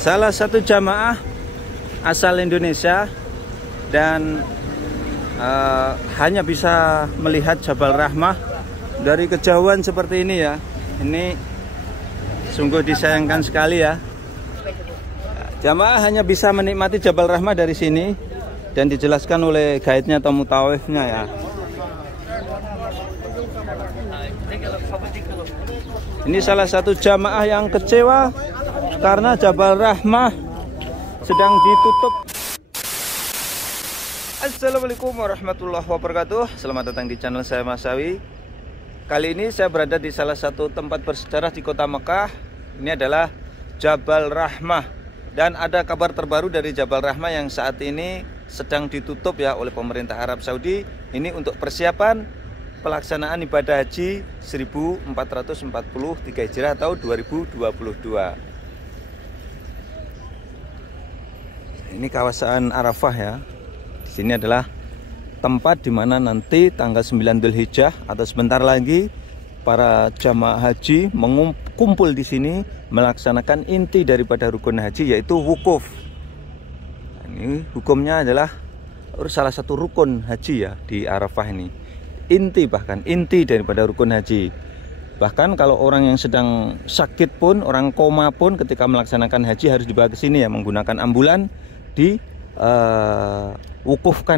salah satu jamaah asal Indonesia dan hanya bisa melihat Jabal Rahmah dari kejauhan seperti ini ya. Ini sungguh disayangkan sekali ya. Jamaah hanya bisa menikmati Jabal Rahmah dari sini dan dijelaskan oleh guide-nya atau mutawifnya ya. Ini salah satu jamaah yang kecewa karena Jabal Rahmah sedang ditutup. Assalamualaikum warahmatullahi wabarakatuh. Selamat datang di channel saya Mas Sawi. Kali ini saya berada di salah satu tempat bersejarah di kota Mekah. Ini adalah Jabal Rahmah. Dan ada kabar terbaru dari Jabal Rahmah yang saat ini sedang ditutup ya oleh pemerintah Arab Saudi. Ini untuk persiapan pelaksanaan ibadah haji 1443 Hijriah atau 2022. Ini kawasan Arafah ya. Di sini adalah tempat di mana nanti tanggal 9 Dzulhijjah atau sebentar lagi para jamaah haji mengumpul di sini melaksanakan inti daripada rukun haji, yaitu wukuf. Ini hukumnya adalah salah satu rukun haji ya di Arafah ini. Inti, bahkan inti daripada rukun haji. Bahkan kalau orang yang sedang sakit pun, orang koma pun ketika melaksanakan haji harus dibawa ke sini ya, menggunakan ambulan, diwukufkan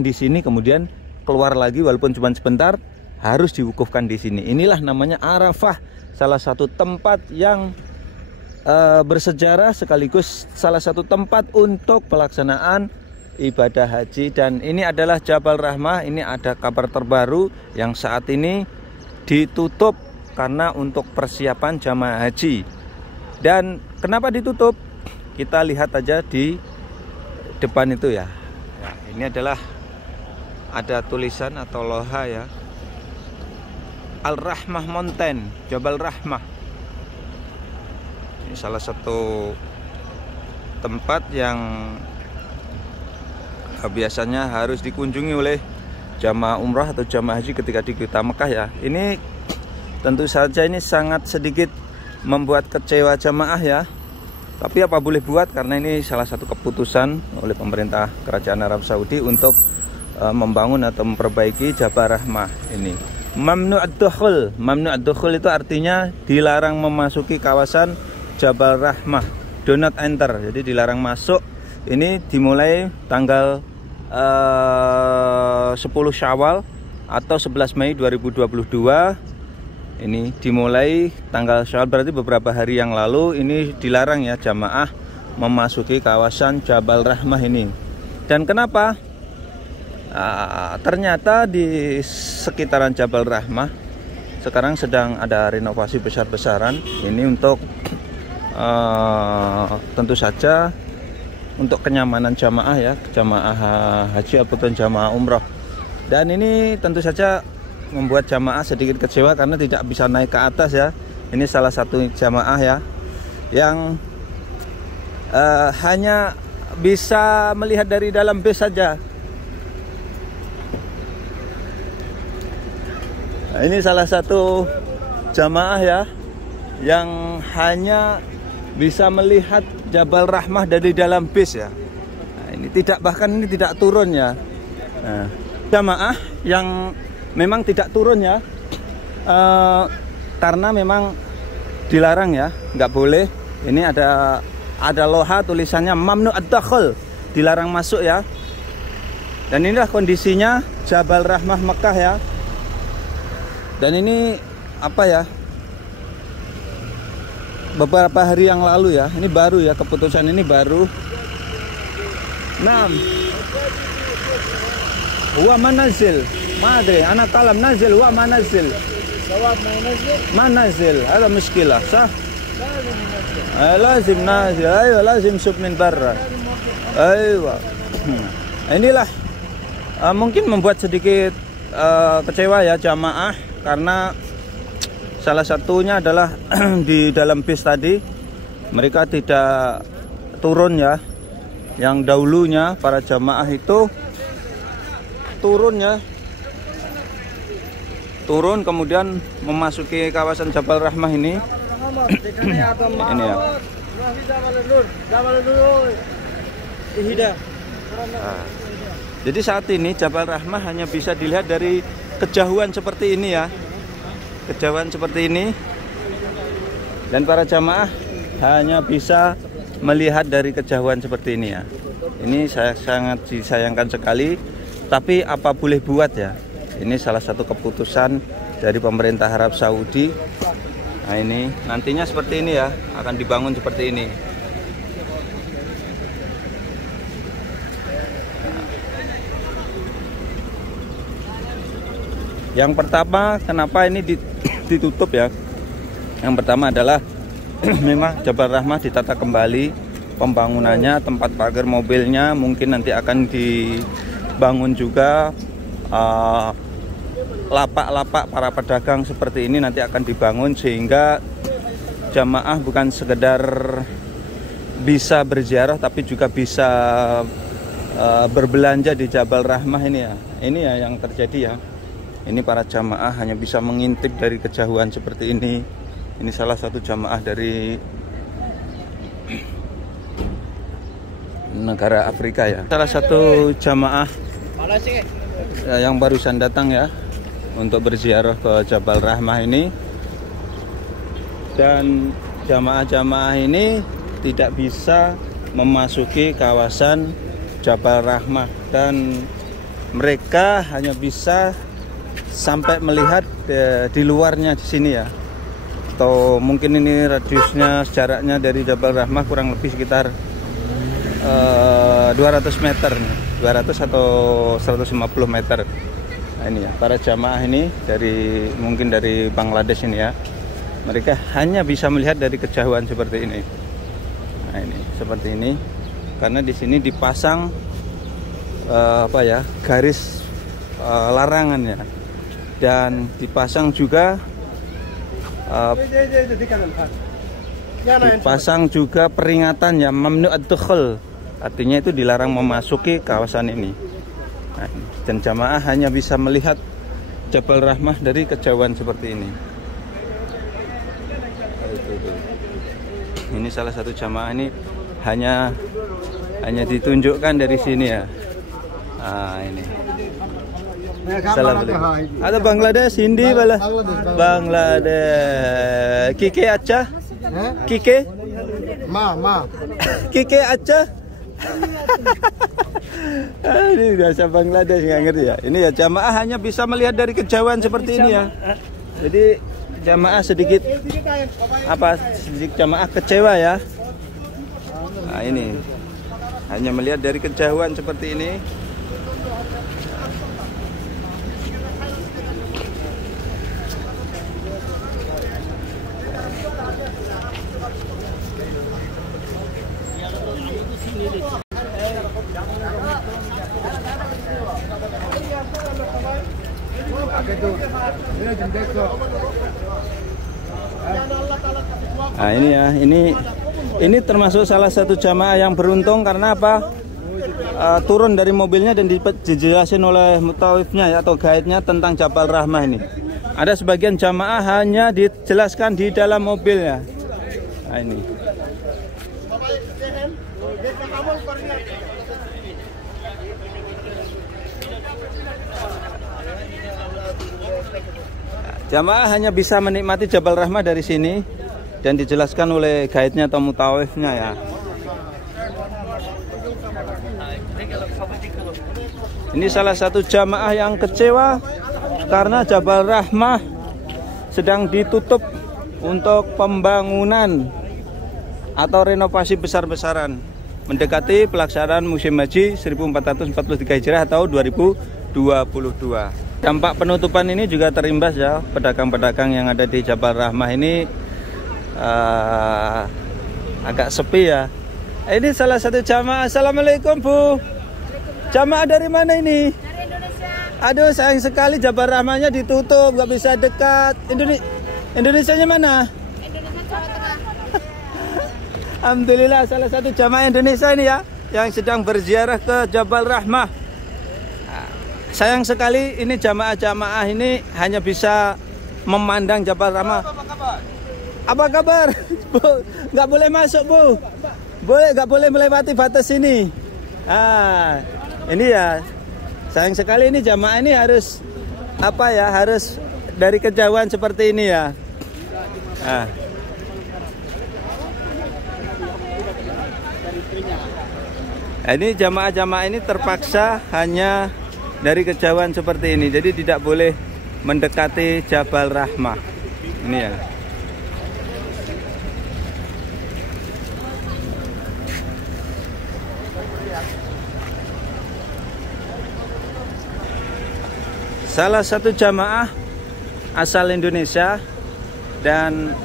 di sini, kemudian keluar lagi walaupun cuma sebentar, harus diwukufkan di sini. Inilah namanya Arafah, salah satu tempat yang bersejarah sekaligus salah satu tempat untuk pelaksanaan ibadah haji. Dan ini adalah Jabal Rahmah. Ini ada kabar terbaru yang saat ini ditutup karena untuk persiapan jamaah haji. Dan kenapa ditutup? Kita lihat aja di depan itu ya. Ini adalah ada tulisan atau loha ya, Al-Rahmah Mountain, Jabal Rahmah. Ini salah satu tempat yang biasanya harus dikunjungi oleh jamaah umrah atau jamaah haji ketika di kota Mekah ya. Ini tentu saja ini sangat sedikit membuat kecewa jamaah ya. Tapi apa boleh buat, karena ini salah satu keputusan oleh pemerintah kerajaan Arab Saudi untuk membangun atau memperbaiki Jabal Rahmah ini. Mamnu'ad dukhul. Mamnu'ad dukhul itu artinya dilarang memasuki kawasan Jabal Rahmah. Do not enter. Jadi dilarang masuk. Ini dimulai tanggal 10 Syawal atau 11 Mei 2022. Ini dimulai tanggal Syawal, berarti beberapa hari yang lalu. Ini dilarang ya jamaah memasuki kawasan Jabal Rahmah ini. Dan kenapa? Ternyata di sekitaran Jabal Rahmah sekarang sedang ada renovasi besar-besaran. Ini untuk tentu saja untuk kenyamanan jamaah ya, jamaah haji ataupun jamaah umroh. Dan ini tentu saja membuat jamaah sedikit kecewa karena tidak bisa naik ke atas ya. Ini salah satu jamaah ya yang hanya bisa melihat dari dalam bis saja. Nah, ini salah satu jamaah ya yang hanya bisa melihat Jabal Rahmah dari dalam bis ya. Nah, ini tidak, bahkan ini tidak turun ya. Nah, jamaah yang memang tidak turun ya, karena memang dilarang ya, nggak boleh. Ini ada loha tulisannya mamnu'ad dukhul, dilarang masuk ya. Dan inilah kondisinya Jabal Rahmah Mekah ya. Dan ini apa ya, beberapa hari yang lalu ya, ini baru ya, keputusan ini baru. Naam. Huwa manazil. Ma adri, ana talam nazil huwa manazil. Sawab manazil? Manazil, ada muskilah, sah? Lazim nazil. Ayo, lazim sub min barra. Ayo. Inilah mungkin membuat sedikit kecewa ya jamaah, karena salah satunya adalah di dalam bis tadi mereka tidak turun ya. Yang dahulunya para jamaah itu turun ya, turun kemudian memasuki kawasan Jabal Rahmah ini. Ini ya. Nah, jadi saat ini Jabal Rahmah hanya bisa dilihat dari kejauhan seperti ini ya, kejauhan seperti ini, dan para jamaah hanya bisa melihat dari kejauhan seperti ini ya. Ini saya sangat disayangkan sekali, tapi apa boleh buat ya. Ini salah satu keputusan dari pemerintah Arab Saudi. Nah ini nantinya seperti ini ya, akan dibangun seperti ini. Yang pertama, kenapa ini ditutup ya? Yang pertama adalah memang Jabal Rahmah ditata kembali pembangunannya, tempat parkir mobilnya mungkin nanti akan dibangun juga, lapak-lapak para pedagang seperti ini nanti akan dibangun sehingga jamaah bukan sekedar bisa berziarah tapi juga bisa berbelanja di Jabal Rahmah ini ya. Ini ya yang terjadi ya. Ini para jamaah hanya bisa mengintip dari kejauhan seperti ini. Ini salah satu jamaah dari negara Afrika ya. Salah satu jamaah yang barusan datang ya untuk berziarah ke Jabal Rahmah ini. Dan jamaah-jamaah ini tidak bisa memasuki kawasan Jabal Rahmah dan mereka hanya bisa sampai melihat di luarnya di sini ya. Atau mungkin ini radiusnya jaraknya dari Jabal Rahmah kurang lebih sekitar 200 meter nih, 200 atau 150 meter. Nah ini ya, para jamaah ini mungkin dari Bangladesh ini ya. Mereka hanya bisa melihat dari kejauhan seperti ini. Nah ini seperti ini, karena di sini dipasang garis larangan ya, dan dipasang juga peringatan ya, mamnu ad-dukhul, artinya itu dilarang memasuki kawasan ini. Nah, dan jamaah hanya bisa melihat Jabal Rahmah dari kejauhan seperti ini. Ini salah satu jamaah ini hanya ditunjukkan dari sini ya. Nah, ini. Assalamualaikum. Ada Bangladesh, Hindi bala. Bangladesh. Kike acha? Kike? Ma. Kike acha? Ini bahasa Bangladesh, nggak ngerti ya. Ini ya jamaah hanya bisa melihat dari kejauhan seperti ini ya. Jadi jamaah sedikit jamaah kecewa ya. Nah ini hanya melihat dari kejauhan seperti ini. Nah ini ya, ini termasuk salah satu jamaah yang beruntung karena apa? Turun dari mobilnya dan dijelasin oleh mutawifnya ya, atau guide-nya tentang Jabal Rahmah ini. Ada sebagian jamaah hanya dijelaskan di dalam mobilnya. Nah ini. Jamaah hanya bisa menikmati Jabal Rahmah dari sini dan dijelaskan oleh guide-nya atau mutawifnya ya. Ini salah satu jamaah yang kecewa karena Jabal Rahmah sedang ditutup untuk pembangunan atau renovasi besar-besaran mendekati pelaksanaan musim haji 1443 Hijriah atau 2022. Dampak penutupan ini juga terimbas ya, pedagang-pedagang yang ada di Jabal Rahmah ini agak sepi ya. Ini salah satu jamaah. Assalamualaikum Bu. Jamaah dari mana ini? Dari Indonesia. Aduh sayang sekali Jabal Rahmahnya ditutup, nggak bisa dekat. Indonesianya mana? Indonesia Jawa Tengah. Alhamdulillah salah satu jamaah Indonesia ini ya, yang sedang berziarah ke Jabal Rahmah. Sayang sekali ini jamaah-jamaah ini hanya bisa memandang Jabal Rahmah. Apa kabar? Bu, nggak boleh masuk, Bu. Nggak boleh melewati batas ini. Ah, ini ya. Sayang sekali ini jamaah ini harus apa ya? Harus dari kejauhan seperti ini ya. Ah. Ini jamaah-jamaah ini terpaksa hanya dari kejauhan seperti ini. Jadi tidak boleh mendekati Jabal Rahmah. Ini ya. Salah satu jamaah asal Indonesia dan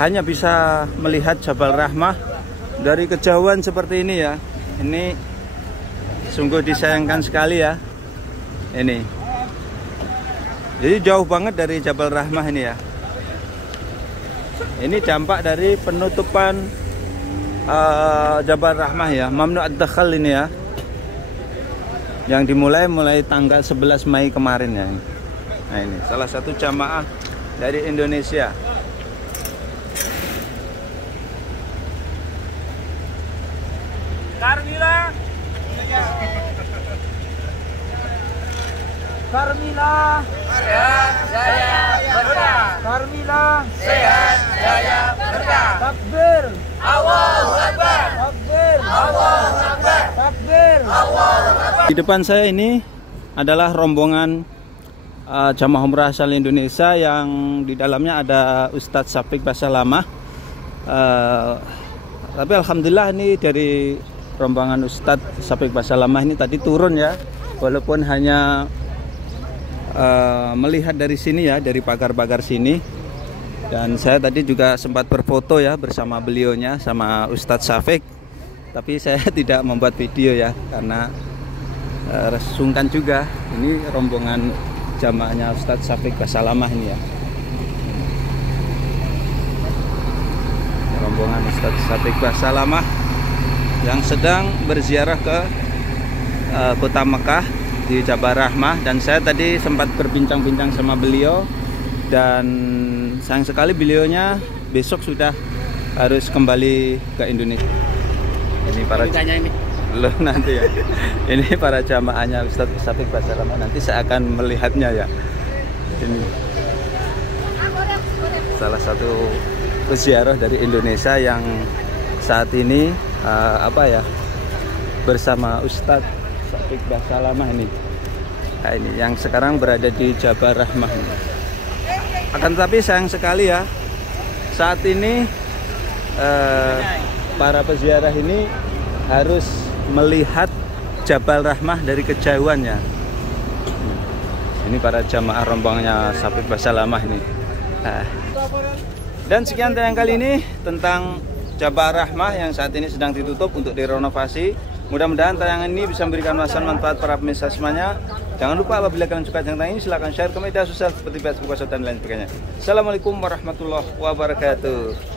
hanya bisa melihat Jabal Rahmah dari kejauhan seperti ini ya. Ini sungguh disayangkan sekali ya. Ini. Jadi jauh banget dari Jabal Rahmah ini ya. Ini dampak dari penutupan Jabal Rahmah ya. Mamnu ad-dakhal ini ya. Yang mulai tanggal 11 Mei kemarin ya. Nah ini salah satu jamaah dari Indonesia. Carmila. Sehat jaya berkah. Carmila. Sehat jaya berkah. Takbir. Allahu Akbar. Takbir. Allahu Akbar. Takbir. Allahu Akbar. Di depan saya ini adalah rombongan jamaah umrah asal Indonesia yang di dalamnya ada Ustadz Syafiq Basalamah. Tapi alhamdulillah ini dari rombongan Ustadz Syafiq Basalamah ini tadi turun ya, walaupun hanya melihat dari sini ya, dari pagar-pagar sini. Dan saya tadi juga sempat berfoto ya bersama beliaunya, sama Ustadz Syafiq. Tapi saya tidak membuat video ya, karena sungkan juga. Ini rombongan jamaahnya Ustadz Syafiq Basalamah ini ya. Rombongan Ustadz Syafiq Basalamah yang sedang berziarah ke kota Mekah di Jabal Rahmah. Dan saya tadi sempat berbincang-bincang sama beliau, dan sayang sekali beliaunya besok sudah harus kembali ke Indonesia. Ini para loh nanti ya. Ini para jamaahnya Ustadz Syafiq Basalamah, nanti saya akan melihatnya ya. Ini salah satu peziarah dari Indonesia yang saat ini bersama Ustadz Syafiq Basalamah ini. Nah, ini yang sekarang berada di Jabal Rahmah ini. Akan tetapi sayang sekali ya, saat ini para peziarah ini harus melihat Jabal Rahmah dari kejauhan ya. Ini para jamaah rombongannya Syafiq Basalamah ini. Dan sekian tayangan kali ini tentang Jabal Rahmah yang saat ini sedang ditutup untuk direnovasi. Mudah-mudahan tayangan ini bisa memberikan manfaat para pemirsa semuanya. Jangan lupa apabila kalian suka tentang ini, silahkan share ke media sosial seperti Facebook, WhatsApp, dan lain sebagainya. Assalamualaikum warahmatullahi wabarakatuh.